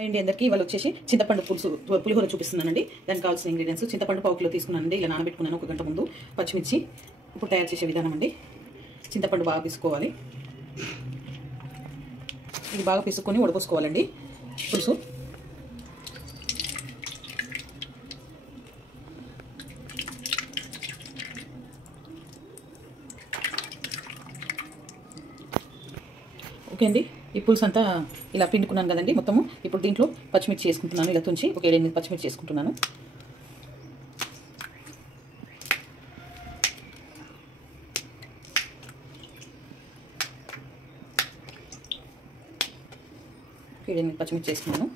అండి అందరికీ ఇవాళ వచ్చేసి చింతపండు పులిహోర చూపిస్తున్నానండి. దానికి కావాల్సిన ఇంగ్రీడియంట్స్ చింతపండు పావు కిలో తీసుకున్నానండి. ఇలా నానబెట్టుకున్నాను 1 గంట ముందు. పచ్చిమిర్చి. ఇప్పుడు తయారు చేసే విధానం అండి. చింతపండు బాగా పిసుకోవాలి. ఇది బాగా పిసుకొని ఉడపోసుకోవాలండి పులుసు. ఓకే అండి, ఈ పులుసు అంతా ఇలా పిండుకున్నాను కదండి మొత్తము. ఇప్పుడు దీంట్లో పచ్చిమిర్చి వేసుకుంటున్నాను. ఇలా తుంచి ఒక 7-8 పచ్చిమిర్చి వేసుకుంటున్నాను. ఒక 7-8 పచ్చిమిర్చి వేసుకున్నాను.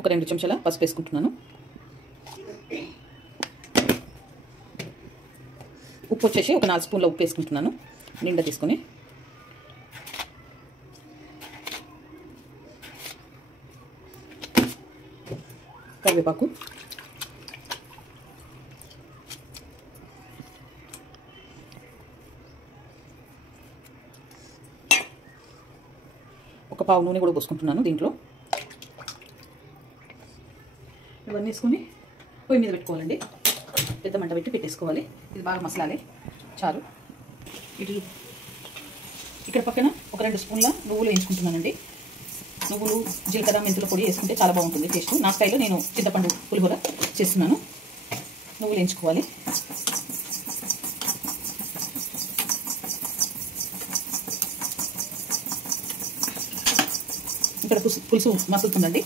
ఒక 2 చెంచాల పసుపు వేసుకుంటున్నాను. ఉప్పు వచ్చేసి ఒక 4 స్పూన్ల ఉప్పు వేసుకుంటున్నాను నిండా తీసుకొని. కరివేపాకు, ఒక పావు నూనె కూడా పోసుకుంటున్నాను దీంట్లో. ఇవన్నీ వేసుకొని పొయ్యి మీద పెట్టుకోవాలండి. పెద్ద మంట పెట్టి పెట్టేసుకోవాలి. ఇది బాగా మసలాలి చారు. ఇక్కడ పక్కన ఒక 2 స్పూన్ల నువ్వులు వేయించుకుంటున్నానండి. నువ్వులు, జీలకర్ర, మెంతుల పొడి వేసుకుంటే చాలా బాగుంటుంది టేస్ట్. నా స్టైల్లో నేను చింతపండు పులిహోర చేస్తున్నాను. నువ్వులు వేయించుకోవాలి. ఇక్కడ పులుసు మసులుతుందండి.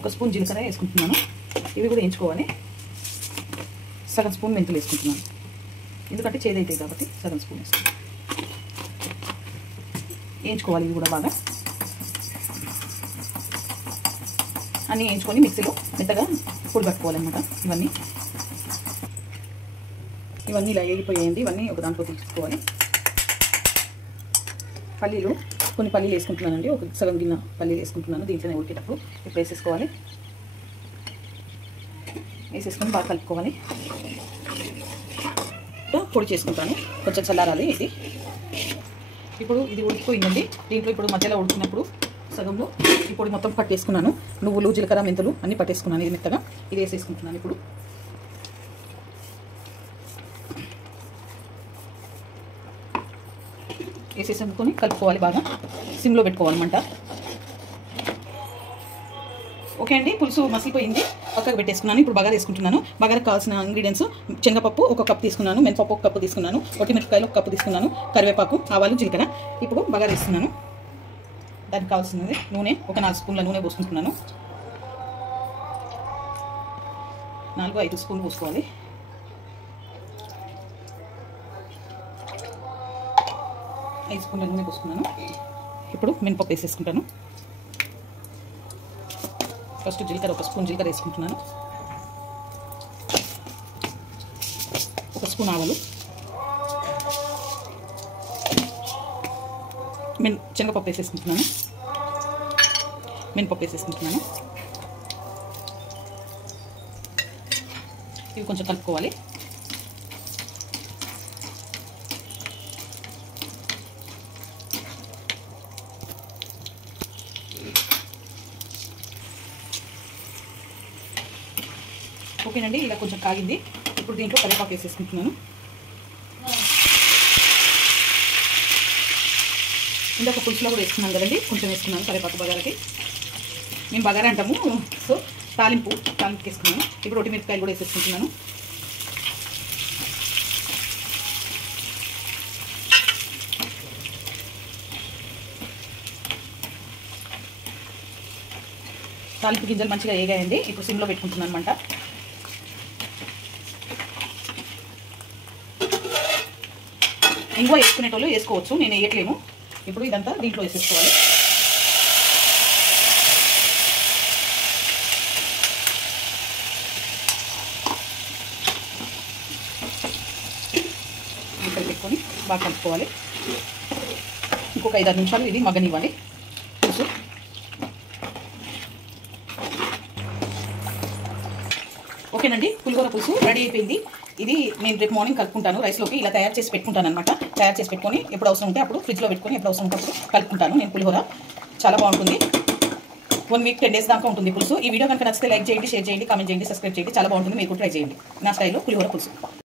1 స్పూన్ జీలకర్ర వేసుకుంటున్నాను. ఇవి కూడా వేయించుకోవాలి. సగం స్పూన్ మెంతులు వేసుకుంటున్నాను, ఎందుకంటే చేదైతాయి కాబట్టి సగం స్పూన్ వేసుకుంటాను. వేయించుకోవాలి. ఇవి కూడా బాగా అన్నీ వేయించుకొని మిక్సీలో మెత్తగా పొడి పట్టుకోవాలన్నమాట. ఇవన్నీ ఇలా వేగిపోయాయండి. ఇవన్నీ ఒక దాంట్లో తీసుకోవాలి. కొన్ని పల్లీలు వేసుకుంటున్నానండి. ఒక సగం గిన్నె పల్లీలు వేసుకుంటున్నాను. దీంట్లోనే ఉడికేటప్పుడు ఇప్పుడు వేసేసుకోవాలి. వేసేసుకొని బాగా కలుపుకోవాలి. పొడి చేసుకుంటాను, కొంచెం చల్లారాలి ఇది. ఇప్పుడు ఇది ఉడికిపోయిందండి. దీంట్లో ఇప్పుడు మధ్యలో ఉడికినప్పుడు సగంలో ఈ పొడి మొత్తం పట్టేసుకున్నాను. నువ్వులు, జీలకర్ర, మెంతులు అన్నీ పట్టేసుకున్నాను. ఇది మెత్తగా ఇది వేసేసుకుంటున్నాను. ఇప్పుడు వేసేసుకొని కలుపుకోవాలి. బాగా సిమ్లో పెట్టుకోవాలన్నమాట. ఓకే అండి, పులుసు మసిలిపోయింది. పక్కకు పెట్టేసుకున్నాను. ఇప్పుడు బగారా వేసుకుంటున్నాను. బగారకు కావాల్సిన ఇంగ్రీడియంట్స్ శనగపప్పు 1 కప్పు తీసుకున్నాను, మినపప్పు 1 కప్పు తీసుకున్నాను, మిరపకాయలు 1 కప్పు తీసుకున్నాను, కరివేపాకు, ఆవాలు, జీలకర్ర. ఇప్పుడు బగారా వేస్తున్నాను. దానికి కావాల్సినది నూనె, ఒక 4 స్పూన్ల నూనె పోసుకుంటున్నాను. 4-5 స్పూన్లు పోసుకోవాలి. ఐదు స్పూన్ల నూనె పోసుకున్నాను. ఇప్పుడు మినపప్పు వేసేసుకుంటాను. ఫస్ట్ జీలకర్ర 1 స్పూన్ జీలకర్ర వేసుకుంటున్నాను. 1 స్పూన్ ఆవాలు, శనగపప్పు వేసేసుకుంటున్నాను, మినపప్పు వేసేసుకుంటున్నాను. ఇవి కొంచెం కలుపుకోవాలి. ఓకేనండి, ఇలా కొంచెం కాగింది. ఇప్పుడు దీంట్లో కరివేపాకు వేసేసుకుంటున్నాను. ఇందాక పులుసులో కూడా వేసుకున్నాను కదండి, కొంచెం వేసుకున్నాను కరివేపాకు బగారాకి. మేము బగారా అంటాము, సో తాలింపు వేసుకున్నాను. ఇప్పుడు మిరపకాయలు కూడా వేసేసుకుంటున్నాను. తాలింపు గింజలు మంచిగా వేగాయండి. ఇప్పుడు సిమ్లో పెట్టుకుంటున్నాను అనమాట. ఇంగువ వేసుకునేటోళ్ళు వేసుకోవచ్చు, నేను వేయట్లేను. ఇప్పుడు ఇదంతా దీంట్లో వేసేసుకోవాలి. ఇక్కడ పెట్టుకొని బాగా కలుపుకోవాలి. ఇంకొక 5-6 నిమిషాలు ఇది మగ్గనివ్వాలి పులుసు. ఓకేనండి, పులిహోర పులుసు రెడీ అయిపోయింది. ఇది నేను రేపు మార్నింగ్ కలుపుకుంటాను రైస్లోకి. ఇలా తయారు చేసి పెట్టుకుంటాను అనమాట. తయారు చేసి పెట్టుకొని ఎప్పుడు అవసరం ఉంటే అప్పుడు ఫ్రిడ్జ్లో పెట్టుకొని ఎప్పుడు అవసరం ఉంటే అప్పుడు కలుపుకుంటాను నేను పులిహోర. చాలా బాగుంటుంది. 1 వీక్ 10 డేస్ దాకా ఉంటుంది పులుసు. ఈ వీడియో కనుక నచ్చితే లైక్ చేయండి, షేర్ చేయండి, కామెంట్ చేయండి, సబ్స్క్రైబ్ చేయండి. చాలా బాగుంటుంది, మీరు కూడా ట్రై చేయండి. నా స్టైల్లో పులిహోర పులుసు.